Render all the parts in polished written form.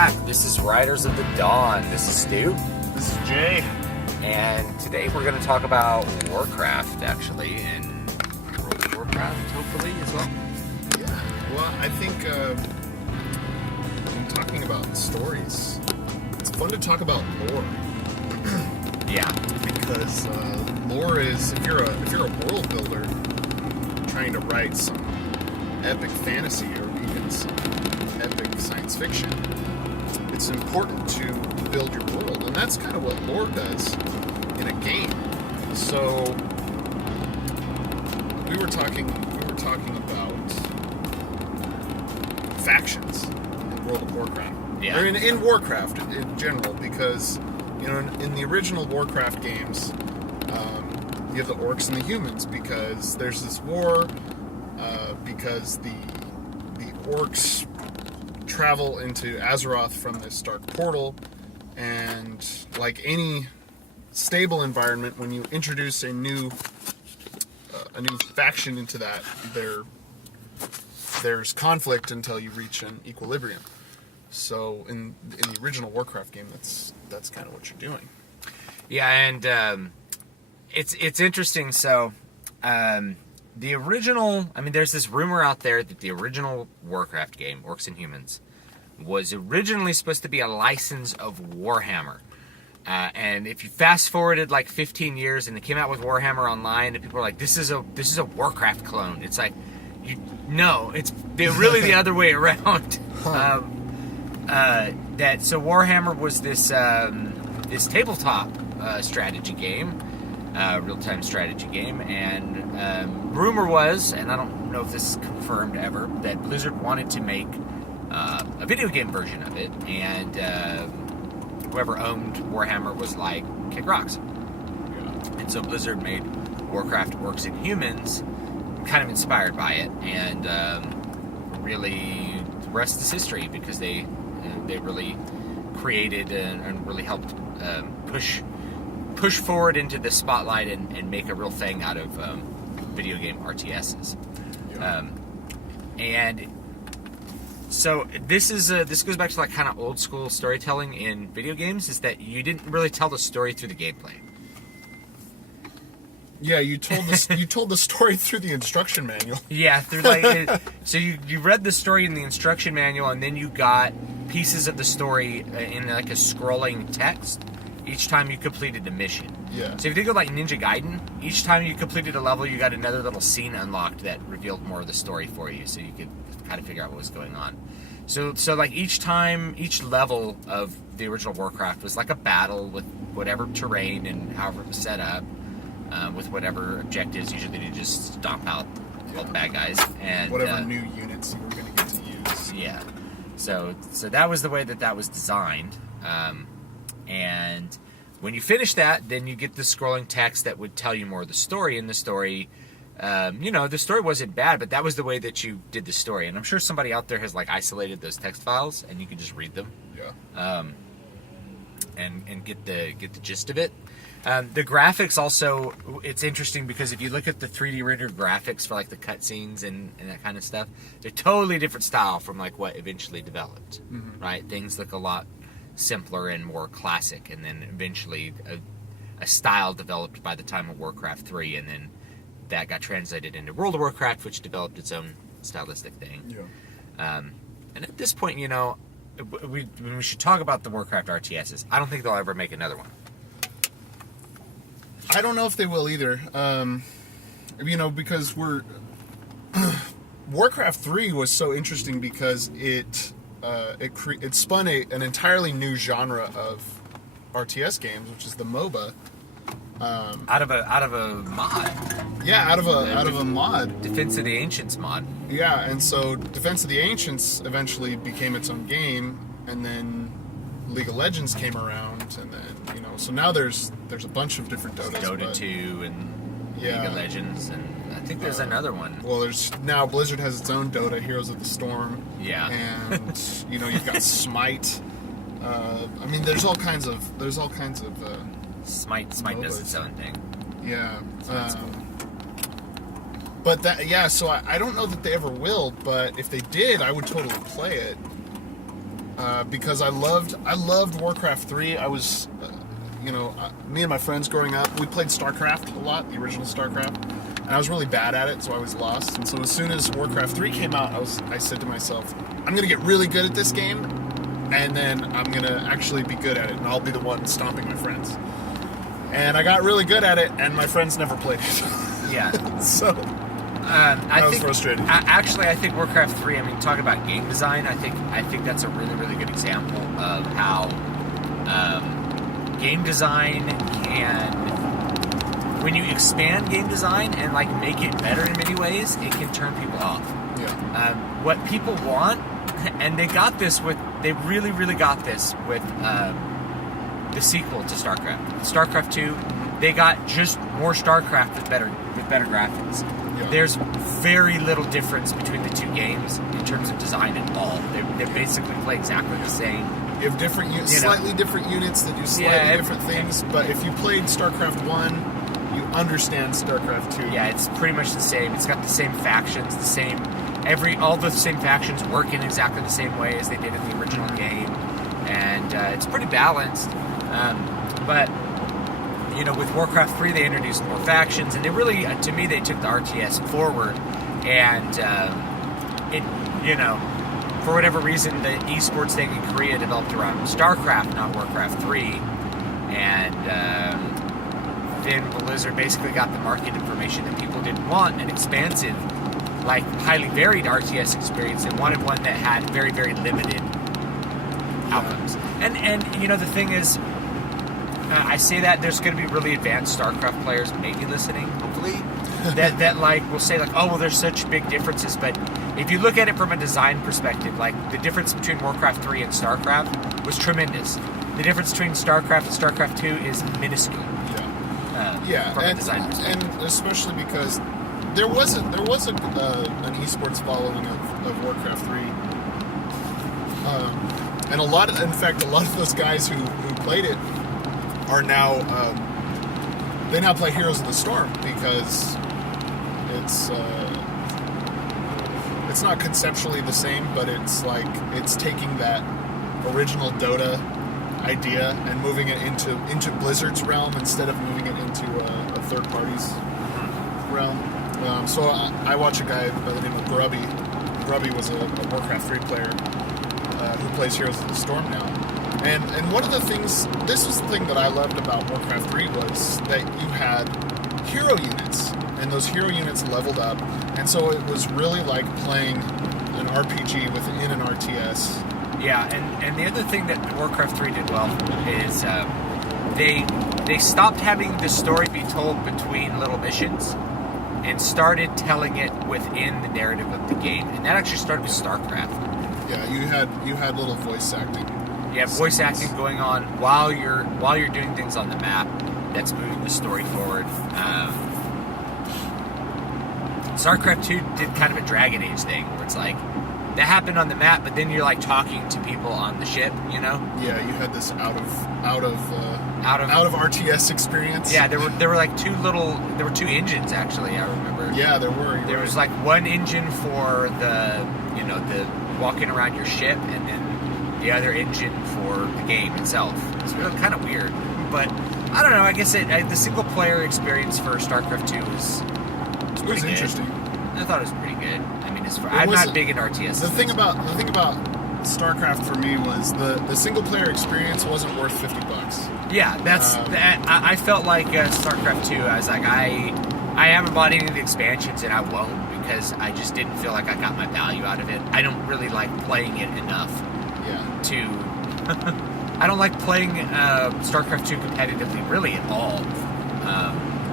back. This is Riders of the Dawn. This is Stu. This is Jay. And today we're going to talk about Warcraft, actually, and World of Warcraft, hopefully, as well. Yeah, well, I think when talking about stories, it's fun to talk about lore. Yeah. Because lore is, if you're a world builder trying to write some epic fantasy or even some epic science fiction, it's important to build your world, and that's kind of what lore does in a game. So we were talking about factions in World of Warcraft. Yeah. Or in Warcraft in general, because in the original Warcraft games, you have the orcs and the humans, because there's this war, because the orcs travel into Azeroth from this dark portal, and like any stable environment, when you introduce a new faction into that, there's conflict until you reach an equilibrium. So in the original Warcraft game, that's kind of what you're doing. Yeah, and it's interesting. So the original, there's this rumor out there that the original Warcraft game, Orcs and Humans, was originally supposed to be a license of Warhammer. And if you fast forwarded like 15 years and they came out with Warhammer Online, and people were like, this is a Warcraft clone. It's like, they're really the other way around. Huh. So Warhammer was this tabletop strategy game, real-time strategy game, and rumor was, and I don't know if this is confirmed ever, that Blizzard wanted to make a video game version of it, and whoever owned Warhammer was like, kick rocks. Yeah. And so Blizzard made Warcraft Orcs and Humans, kind of inspired by it, and really the rest is history, because they really created and really helped push forward into the spotlight and make a real thing out of video game RTSs. Yeah. And so this goes back to like kind of old school storytelling in video games, is that you didn't really tell the story through the gameplay. Yeah, you told the story through the instruction manual. Yeah, through so you read the story in the instruction manual, and then you got pieces of the story in like a scrolling text each time you completed a mission. Yeah. So if you think of like Ninja Gaiden, each time you completed a level, you got another little scene unlocked that revealed more of the story for you, so you could kind of figure out what was going on. So like each level of the original Warcraft was like a battle with whatever terrain and however it was set up, with whatever objectives. Usually to just stomp out all the bad guys and whatever new units you were going to get to use. Yeah. So that was the way that was designed. And when you finish that, then you get the scrolling text that would tell you more of the story. And the story, the story wasn't bad, but that was the way that you did the story. And I'm sure somebody out there has like isolated those text files, and you can just read them. Yeah. And get the gist of it. The graphics also, it's interesting because if you look at the 3D rendered graphics for like the cutscenes and that kind of stuff, they're totally different style from like what eventually developed, right? Things look a lot simpler and more classic, and then eventually a style developed by the time of Warcraft 3, and then that got translated into World of Warcraft, which developed its own stylistic thing. Yeah. And at this point, we should talk about the Warcraft RTSs. I don't think they'll ever make another one. I don't know if they will either. Because Warcraft 3 was so interesting because it spun an entirely new genre of RTS games, which is the MOBA. Out of a mod. Yeah, out of a mod. Defense of the Ancients mod. Yeah, and so Defense of the Ancients eventually became its own game, and then League of Legends came around, and then so now there's a bunch of different Dotas. Dota 2 and League of Legends, and I think there's another one. Well, there's now Blizzard has its own Dota, Heroes of the Storm. Yeah. And you've got Smite. There's all kinds of Smite MOBAs. does its own thing. Yeah. So that's cool. But so I don't know that they ever will, but if they did, I would totally play it. because I loved Warcraft 3. I was, me and my friends growing up, we played StarCraft a lot, the original StarCraft, and I was really bad at it, so I was lost. And so as soon as Warcraft 3 came out, I said to myself, I'm gonna get really good at this game, and then I'm gonna actually be good at it, and I'll be the one stomping my friends. And I got really good at it, and my friends never played it. Yeah. So I was frustrated. Actually, I think Warcraft 3, I mean, talking about game design, I think that's a really, really good example of how game design can, when you expand game design and like make it better in many ways, it can turn people off. Yeah. What people want, and they really, really got this with the sequel to StarCraft. StarCraft 2, they got just more StarCraft with better graphics. Yeah. There's very little difference between the two games in terms of design at all. They basically play exactly the same. You have different, slightly different units that do slightly different things, but if you played StarCraft 1, you understand StarCraft 2. Yeah, it's pretty much the same. It's got the same factions, all the same factions work in exactly the same way as they did in the original game, and it's pretty balanced. But with Warcraft 3, they introduced more factions, and they really, to me, they took the RTS forward. And for whatever reason, the esports thing in Korea developed around StarCraft, not Warcraft 3, and then Blizzard basically got the market information that people didn't want, an expansive, like highly varied RTS experience. They wanted one that had very, very limited outcomes. And the thing is, I say that there's going to be really advanced StarCraft players maybe listening, hopefully, that like will say like, oh well, there's such big differences. But if you look at it from a design perspective, like the difference between Warcraft 3 and StarCraft was tremendous. The difference between StarCraft and StarCraft 2 is minuscule. From a design perspective. And especially because there was an esports following of Warcraft 3, and a lot of those guys who played it are now they now play Heroes of the Storm because it's not conceptually the same, but it's taking that original Dota idea and moving it into Blizzard's realm instead of moving it into a third party's realm. So I watch a guy by the name of Grubby. Grubby was a Warcraft 3 player who plays Heroes of the Storm now. And one of the things, this was the thing that I loved about Warcraft 3 was that you had hero units, and those hero units leveled up, and so it was really like playing an RPG within an RTS. Yeah, and the other thing that Warcraft 3 did well is they stopped having the story be told between little missions and started telling it within the narrative of the game, and that actually started with StarCraft. Yeah, you had little voice acting. You have voice acting going on while you're doing things on the map that's moving the story forward. StarCraft 2 did kind of a Dragon Age thing where it's like that happened on the map, but then you're like talking to people on the ship, Yeah, you had this out of RTS experience. Yeah, there were like two engines actually. I remember. Yeah, there were. There was like one engine for the walking around your ship, and then the other engine for the game itself. It's really kind of weird, but I don't know. I guess the single player experience for StarCraft 2 was pretty good. Interesting. I thought it was pretty good. I mean, I'm not big in RTS. The thing about StarCraft for me was the single player experience wasn't worth $50. Yeah, I felt like StarCraft 2. I was like, I haven't bought any of the expansions, and I won't because I just didn't feel like I got my value out of it. I don't really like playing it enough. I don't like playing StarCraft 2 competitively really at all.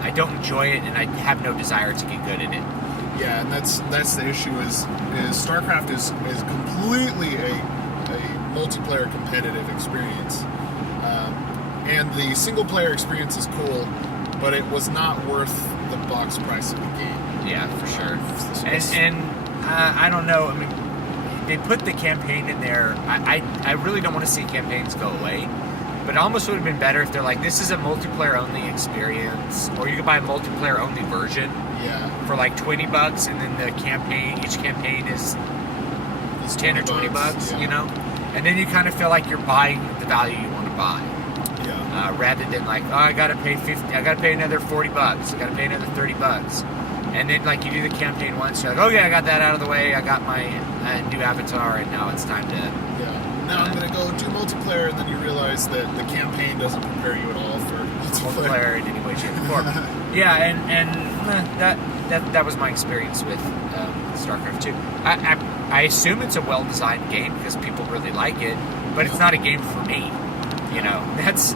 I don't enjoy it, and I have no desire to get good at it. Yeah, and that's the issue is StarCraft is completely a multiplayer competitive experience, and the single player experience is cool, but it was not worth the box price of the game. Yeah, for sure. And I don't know. I mean, they put the campaign in there. I really don't want to see campaigns go away, but it almost would have been better if they're like, this is a multiplayer only experience, or you could buy a multiplayer only version. Yeah. For like $20, and then each campaign is $10 or $20, yeah. and then you kind of feel like you're buying the value you want to buy. Yeah. Rather than like, oh, I gotta pay I gotta pay another $40, I gotta pay another $30, and then like you do the campaign once, you're like, okay, I got that out of the way, I got my new avatar, and now it's time to. Yeah. Now I'm gonna go do multiplayer, and then you realize that the campaign doesn't prepare you at all for multiplayer in any way, shape, or form. Yeah, and that was my experience with StarCraft 2. I assume it's a well-designed game because people really like it, but it's not a game for me. You know, it's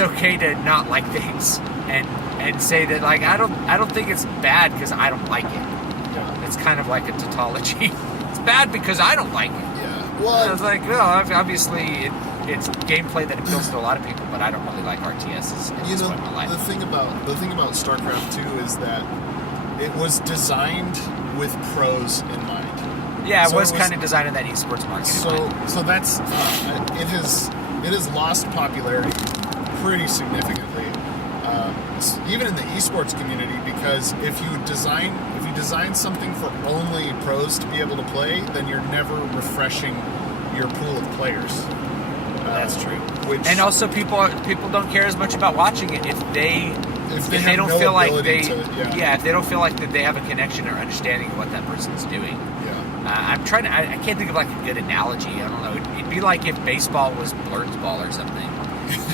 okay to not like things and say that like I don't think it's bad because I don't like it. Yeah. It's kind of like a tautology. It's bad because I don't like it. Yeah. Well, I was like, well, obviously it's gameplay that appeals to a lot of people, but I don't really like RTSs at this point in my life. The thing about StarCraft 2 is that it was designed with pros in mind. Yeah, it was kind of designed in that esports market. So that's it has lost popularity pretty significantly, even in the esports community. Because if you design something for only pros to be able to play, then you're never refreshing your pool of players. That's true. And also, people don't care as much about watching it if they don't feel like if they don't feel like that they have a connection or understanding of what that person's doing. Yeah. I can't think of like a good analogy. I don't know. It'd be like if baseball was Blurred's ball or something.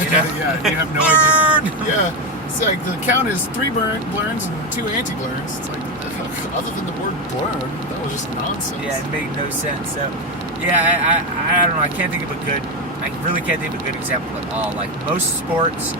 You know? Yeah, you have no idea. Yeah, it's like the count is 3 blurns and 2 anti-blurns. It's like, other than the word blurn, that was just nonsense. Yeah, it made no sense. So, yeah, I don't know. I really can't think of a good example at all. Like most sports,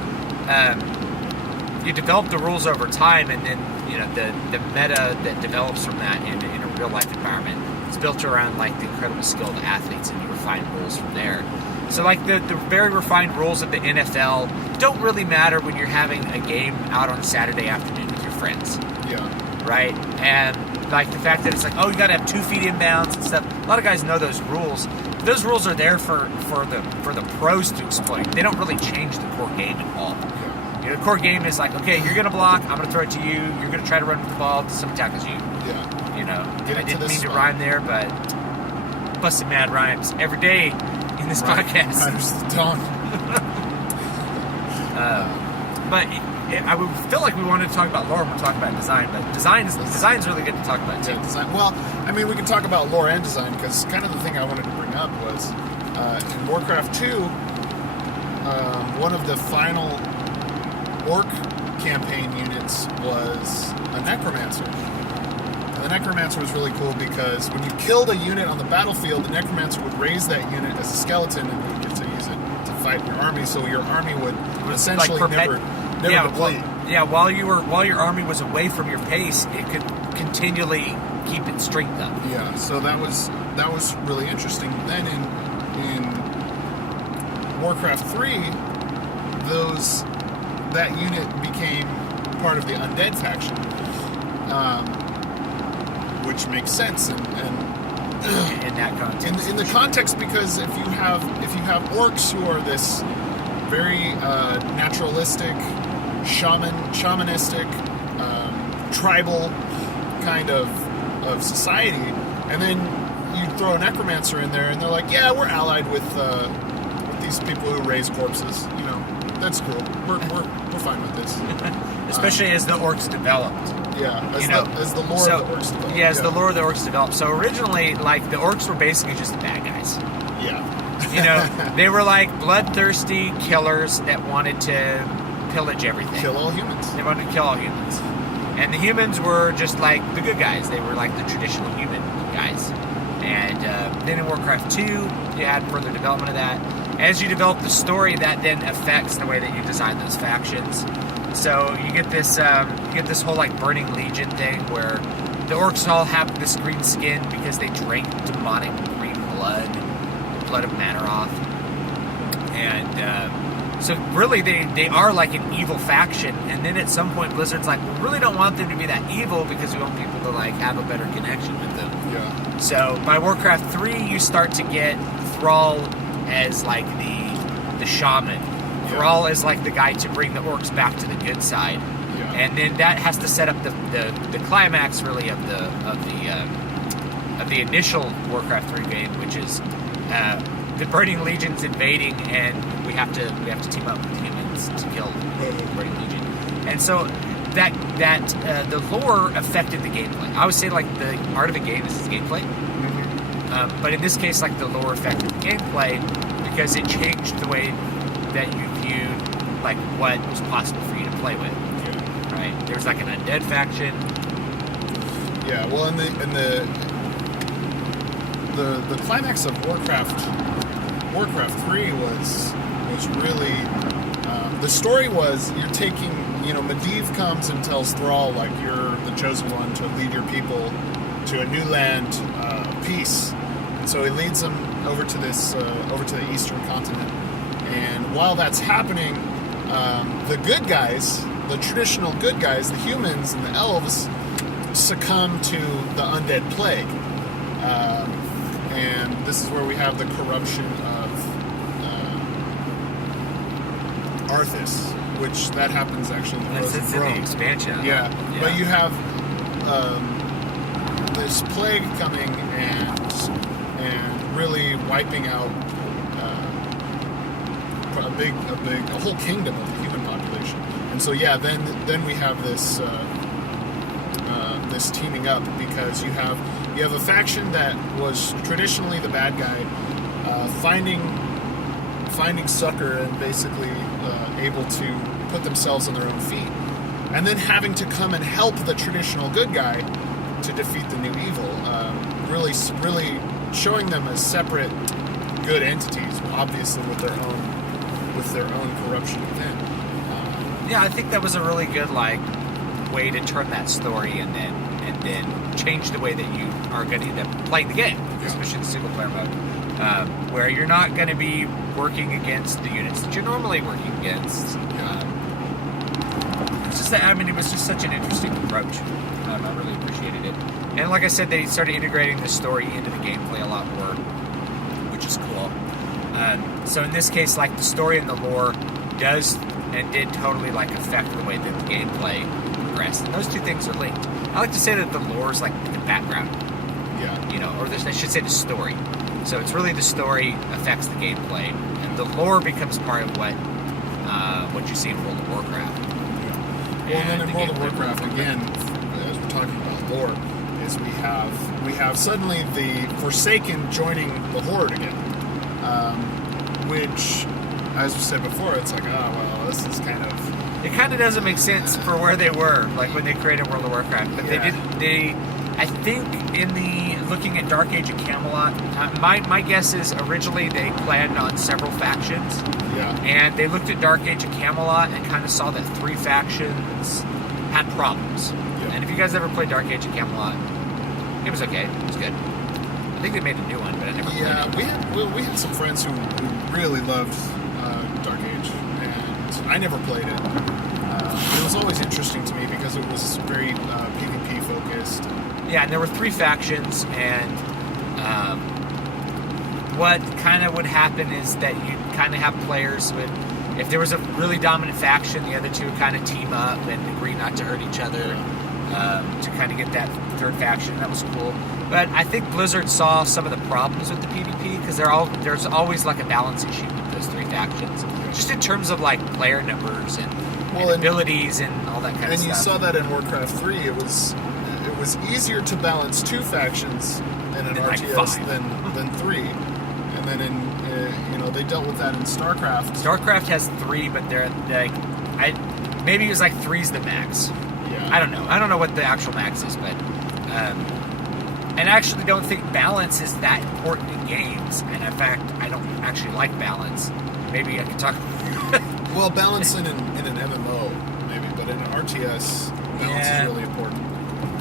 you develop the rules over time, and then you know the meta that develops from that in a real life environment is built around like the incredible skill of the athletes, and you refine rules from there. So like the very refined rules of the NFL don't really matter when you're having a game out on a Saturday afternoon with your friends. Yeah. Right? And like the fact that it's like, oh, you gotta have 2 feet inbounds and stuff. A lot of guys know those rules. Those rules are there for the pros to exploit. They don't really change the core game at all. Yeah. You know, the core game is like, okay, you're gonna block, I'm gonna throw it to you, you're gonna try to run with the ball, someone tackles you. Yeah. You know, I didn't mean to spot. rime there, but busting mad rhymes every day in this podcast. Rhymes the tongue. But I would feel like we wanted to talk about lore when we're talking about design, but design's really good to talk about too. Yeah, design. Well, I mean, we can talk about lore and design because kind of the thing I wanted to bring up was in Warcraft 2, one of the final orc campaign units was a necromancer. And the necromancer was really cool because when you killed a unit on the battlefield, the necromancer would raise that unit as a skeleton, and you would get to use it to fight your army. So your army would essentially never deplete. While your army was away from your base, it could continually keep its strength up. Yeah, so that was really interesting. Then in Warcraft 3, that unit became part of the undead faction, which makes sense and in that context. In the context, because if you have orcs who are this very naturalistic, shamanistic, tribal kind of society, and then you throw a necromancer in there, and they're like, yeah, we're allied with these people who raise corpses. You know, that's cool. We're fine with this. Especially as the orcs developed. Yeah, as the lore of the orcs developed. Yeah, as the lore of the orcs developed. So originally, like, the orcs were basically just the bad guys. Yeah. You know, they were like bloodthirsty killers that wanted to pillage everything. Kill all humans. They wanted to kill all humans. And the humans were just like the good guys. They were like the traditional human guys. And then in Warcraft 2, you had further development of that. As you develop the story, that then affects the way that you design those factions. So you get this whole like Burning Legion thing where the orcs all have this green skin because they drank demonic green blood of Manaroth. And so really they are like an evil faction. And then at some point Blizzard's like, we really don't want them to be that evil because we want people to like have a better connection with them. Yeah. So by Warcraft 3, you start to get Thrall as like the shaman. Thrall is like the guy to bring the orcs back to the good side. Yeah. And then that has to set up the climax really of the initial Warcraft 3 game, which is the Burning Legion's invading, and we have to team up with humans to kill the Burning Legion. And so that the lore affected the gameplay. I would say like the art of a game is its gameplay, but in this case, like the lore affected the gameplay because it changed the way that you viewed like what was possible for you to play with. Yeah. Right? There was like an undead faction. Yeah. Well, in the climax of Warcraft 3 was really the story was you're taking, Medivh comes and tells Thrall like you're the chosen one to lead your people to a new land, peace, and so he leads them over to the eastern continent. And while that's happening, the good guys, the traditional good guys, the humans and the elves, succumb to the undead plague. And this is where we have the corruption of Arthas, which that happens actually in the Frozen It's in Throne. the expansion. Yeah, but you have this plague coming and really wiping out a whole kingdom of the human population. And so then we have this this teaming up because you have a faction that was traditionally the bad guy, finding succor and basically able to put themselves on their own feet, and then having to come and help the traditional good guy to defeat the new evil. Really showing them as separate good entities, obviously with their own corruption within. Yeah, I think that was a really good way to turn that story and then change the way that you are going to end up playing the game, especially the single player mode, where you're not going to be working against the units that you're normally working against. It was just such an interesting approach. I really appreciated it. And like I said, they started integrating the story into the gameplay a lot more, which is cool. So in this case, like the story and the lore does and did totally affect the way that the gameplay progressed. And those two things are linked. I like to say that the lore is like the background. Yeah. Or I should say the story. So it's really the story affects the gameplay, and the lore becomes part of what you see in World of Warcraft. Well, and then in World of Warcraft, again, as we're talking about lore, is we have suddenly the Forsaken joining the Horde again, which, as we said before, it's like, oh well, this is kind of. It kind of doesn't make sense for where they were, like when they created World of Warcraft. But I think looking at Dark Age of Camelot, my guess is originally they planned on several factions. Yeah. And they looked at Dark Age of Camelot and kind of saw that 3 factions had problems. Yeah. And if you guys ever played Dark Age of Camelot, it was okay. It was good. I think they made a new one, but I never played it. Yeah, we had some friends who really loved Dark Age, and I never played it. It was always interesting to me because it was very PvP focused. Yeah, and there were 3 factions, and what kind of would happen is that you kind of have players with, if there was a really dominant faction, the other 2 kind of team up and agree not to hurt each other to kind of get that 3rd faction. That was cool. But I think Blizzard saw some of the problems with the PvP because there's always a balance issue with those 3 factions, just in terms of player numbers and abilities and all that kind of stuff. And you saw that in Warcraft 3. It was easier to balance 2 factions in an RTS than 3. And then they dealt with that in StarCraft. StarCraft has 3, but they're maybe it was 3's the max. Yeah. I don't know what the actual max is, but and I actually don't think balance is that important in games. And in fact, I don't actually like balance. Maybe I could talk. Well, balance in an MMO maybe, but in an RTS, balance is really important.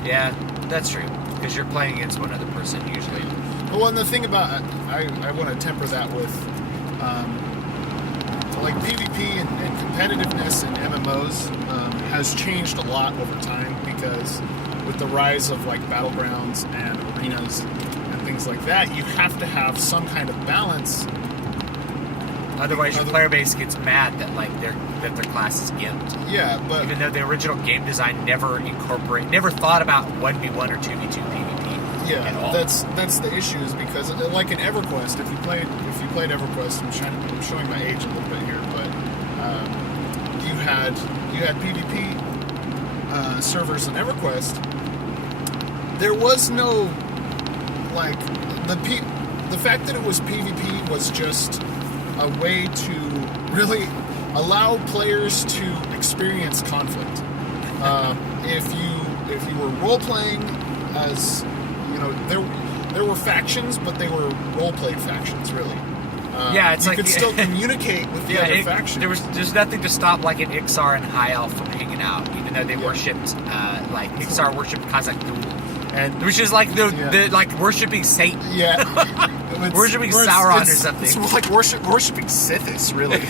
Yeah, that's true. Because you're playing against one other person usually. Well, and the thing about I want to temper that with PvP and competitiveness in MMOs has changed a lot over time because with the rise of battlegrounds and arenas and things like that, you have to have some kind of balance. Otherwise, your player base gets mad that their class is gimped. Yeah, but even though the original game design never thought about 1v1 or 2v2 PvP. Yeah, that's the issue is because in EverQuest, if you played EverQuest, I'm showing my age a little bit here, but you had PvP servers in EverQuest. There was no like the fact that it was PvP was just a way to really allow players to experience conflict. If you were role playing as, you know, there were factions, but they were role played factions really. It's you like could still communicate with the other factions. There's nothing to stop like an Ixar and High Elf from hanging out, even though they worshipped like Ixar worshipped Khazak-Dul, and which is like the like worshiping Satan. Yeah, worshiping Sauron or something. It's like worshiping Sithis, really.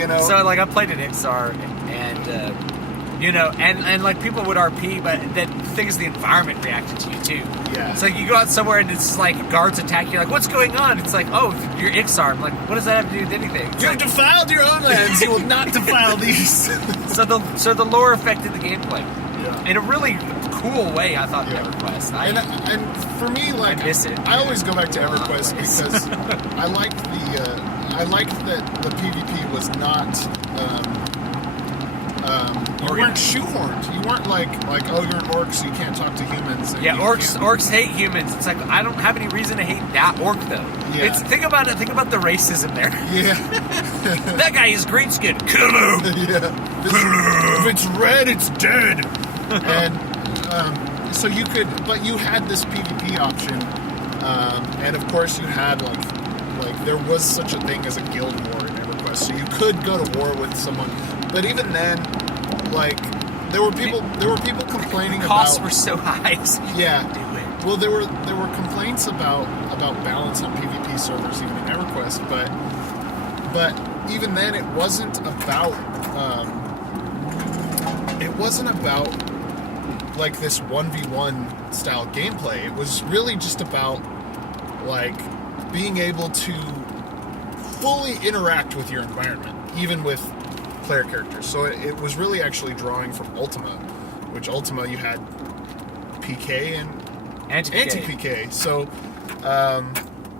You know. So like I played an Ixar, and you know, and like people would RP, but then the thing is the environment reacted to you too. Yeah. It's like you go out somewhere and it's like guards attack you. Like, what's going on? It's like, oh, you're Ixar. I'm like, what does that have to do with anything? It's you have defiled your own lands. You will not defile these. so the lore affected the gameplay. Yeah. In a really cool way, I thought. Yeah. EverQuest. And for me, like, I miss it. I always go back to EverQuest because I liked that the PvP was not. You weren't shoehorned. You weren't like, oh, you're an orc, so you can't talk to humans. Yeah, orcs hate humans. It's like, I don't have any reason to hate that orc though. Yeah. Think about it. Think about the racism there. Yeah. That guy is green skin. Kill him. Yeah. If it's red, it's dead. And so you could, but you had this PvP option, and of course you had like there was such a thing as a guild war in EverQuest, so you could go to war with someone. But even then, like, there were people complaining costs about, were so high. So yeah. Do it. Well, there were complaints about balance on PvP servers even in EverQuest, but even then it wasn't about like this 1v1 style gameplay. It was really just about like being able to fully interact with your environment, even with player characters. So it was really actually drawing from Ultima, which Ultima you had PK and anti-PK. So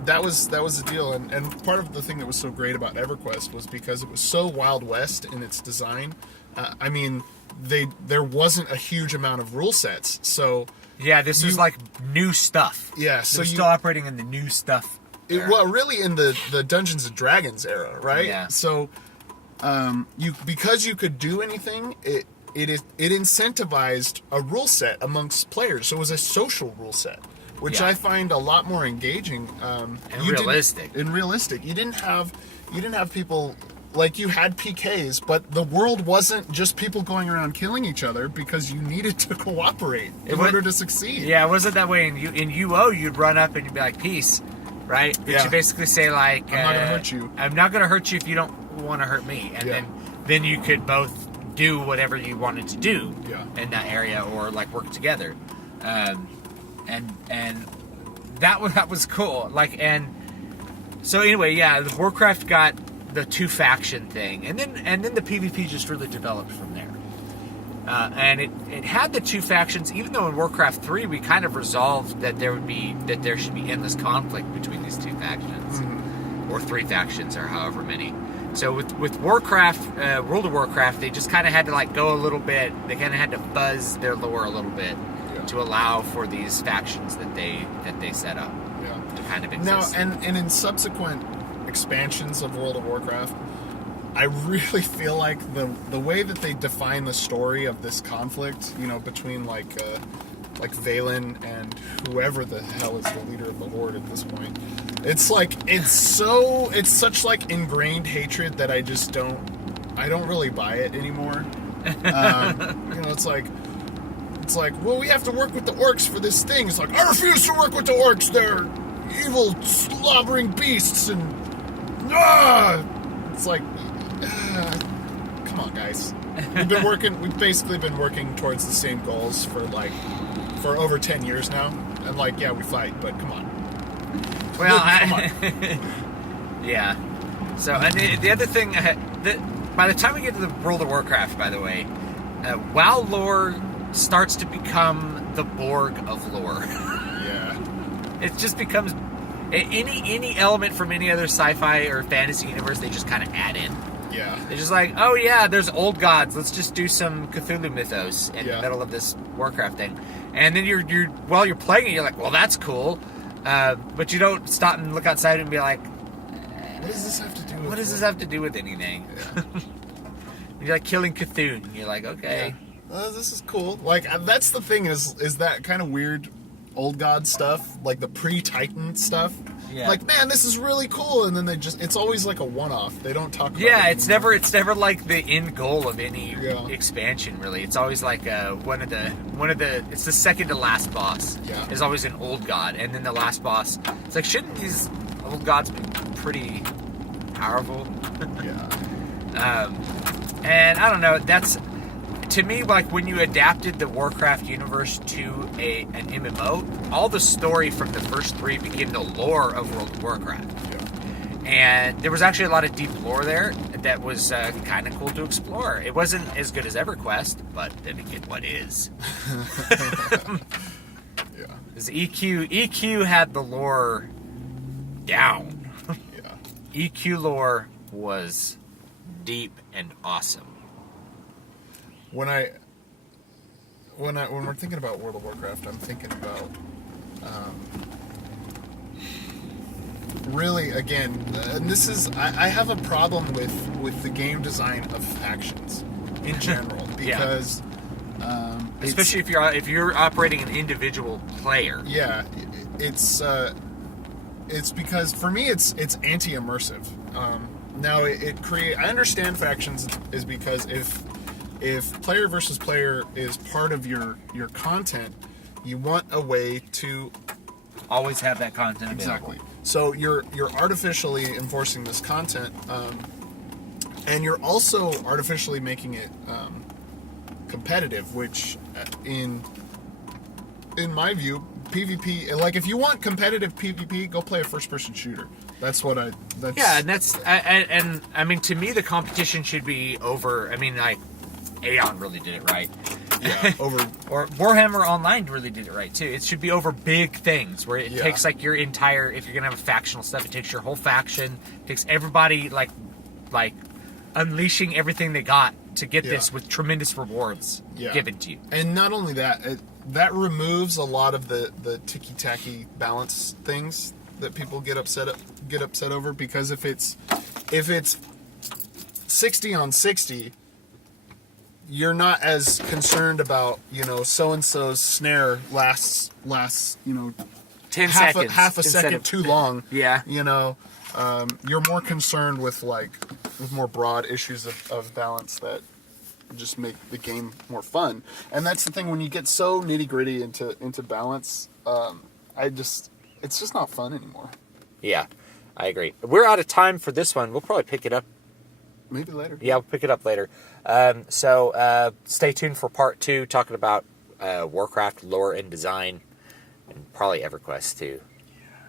that was the deal. And part of the thing that was so great about EverQuest was because it was so Wild West in its design. I mean, there wasn't a huge amount of rule sets. So yeah, this was like new stuff. Yeah, so you're still operating in the new stuff. Well, really in the Dungeons and Dragons era, right? Yeah. So because you could do anything, it incentivized a rule set amongst players. So it was a social rule set, which I find a lot more engaging and realistic. You didn't have people. Like, you had PKs, but the world wasn't just people going around killing each other because you needed to cooperate in order to succeed. Yeah, it wasn't that way in UO. You'd run up and you'd be like, peace, right? But you basically say like, I'm not going to hurt you. I'm not going to hurt you if you don't want to hurt me. And then you could both do whatever you wanted to do in that area or like work together. And that was cool. Like, and so anyway, the Warcraft got the two faction thing, and then the PvP just really developed from there. And it had the two factions, even though in Warcraft 3 we kind of resolved that there should be endless conflict between these two factions, or three factions, or however many. So with Warcraft, World of Warcraft, they just kind of had to like go a little bit. They kind of had to fuzz their lore a little bit to allow for these factions that they set up to kind of exist. Now, and in subsequent expansions of World of Warcraft, I really feel like the way that they define the story of this conflict, you know, between like Valen and whoever the hell is the leader of the Horde at this point, it's such like ingrained hatred that I don't really buy it anymore. You know, it's like, well, we have to work with the orcs for this thing. It's like, I refuse to work with the orcs. They're evil, slobbering beasts, and it's like, come on, guys. We've basically been working towards the same goals for over 10 years now. And like, yeah, we fight, but come on. Well, come on. Yeah. So, and the other thing, by the time we get to the World of Warcraft, by the way, WoW lore starts to become the Borg of lore. Yeah. It just becomes... Any element from any other sci-fi or fantasy universe, they just kind of add in. Yeah. They're just like, oh yeah, there's old gods. Let's just do some Cthulhu mythos in the middle of this Warcraft thing. And then while you're playing it, you're like, well, that's cool. But you don't stop and look outside and be like, what does this have to do with? What does this have to do with anything? Yeah. You're like killing Cthulhu. And you're like, okay. Yeah. This is cool. Like that's the thing is that kind of weird old god stuff, like the pre-Titan stuff. Yeah. Like, man, this is really cool, and then it's always like a one-off. They don't talk about it's never like the end goal of any expansion, really. It's always like it's the second to last boss. Yeah. Is always an old god, and then the last boss, it's like, shouldn't these old gods be pretty powerful? Yeah. And I don't know, that's, to me, like when you adapted the Warcraft universe to an MMO, all the story from the first 3 became the lore of World of Warcraft. Yeah. And there was actually a lot of deep lore there that was kind of cool to explore. It wasn't as good as Everquest, but then again, what is? Yeah. Because EQ had the lore down. Yeah. EQ lore was deep and awesome. When we're thinking about World of Warcraft, I'm thinking about really, again, and this is I have a problem with the game design of factions in general because especially if you're operating an individual player. Yeah, it's because for me it's anti-immersive. Now I understand factions is because if player versus player is part of your content, you want a way to always have that content available. Exactly. So you're artificially enforcing this content, and you're also artificially making it competitive. Which, in my view, PvP. Like if you want competitive PvP, go play a first-person shooter. That's what I. That's, yeah, and I mean, to me, the competition should be over. I mean, like Aeon really did it right. Yeah, over or Warhammer Online really did it right too. It should be over big things where it takes like your entire. If you're gonna have a factional stuff, it takes your whole faction, takes everybody like unleashing everything they got to get this with tremendous rewards given to you. And not only that, that removes a lot of the ticky-tacky balance things that people get upset over, because if it's 60 on 60. You're not as concerned about, so-and-so's snare lasts 10 seconds. Half a second too long. Yeah. You're more concerned with more broad issues of balance that just make the game more fun. And that's the thing, when you get so nitty-gritty into balance, it's just not fun anymore. Yeah, I agree. We're out of time for this one. We'll probably pick it up. Maybe later. Yeah, we'll pick it up later. So stay tuned for part 2, talking about Warcraft lore and design, and probably Everquest too.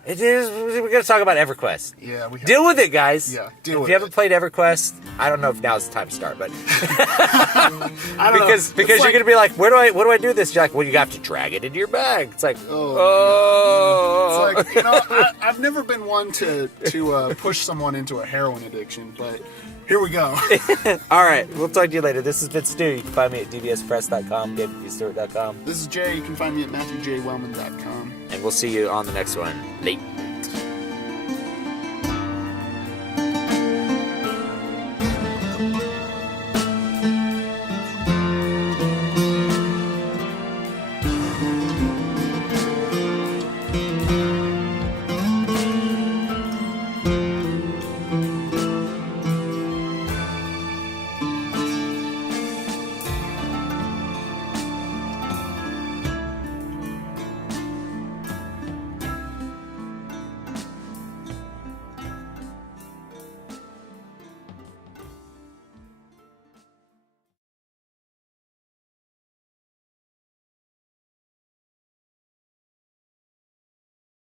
It is. We're going to talk about Everquest. Yeah, we have deal with it, guys. Yeah, if you haven't played Everquest, I don't know if now's the time to start, but I don't because know. You're going to be like, what do I do this? You're like, well, you have to drag it into your bag. It's like, oh. It's like, I've never been one to push someone into a heroin addiction, but here we go. All right, we'll talk to you later. This has been Stu. You can find me at dbspress.com, davidbstewart.com. This is Jay. You can find me at matthewjwellman.com. And we'll see you on the next one. Late.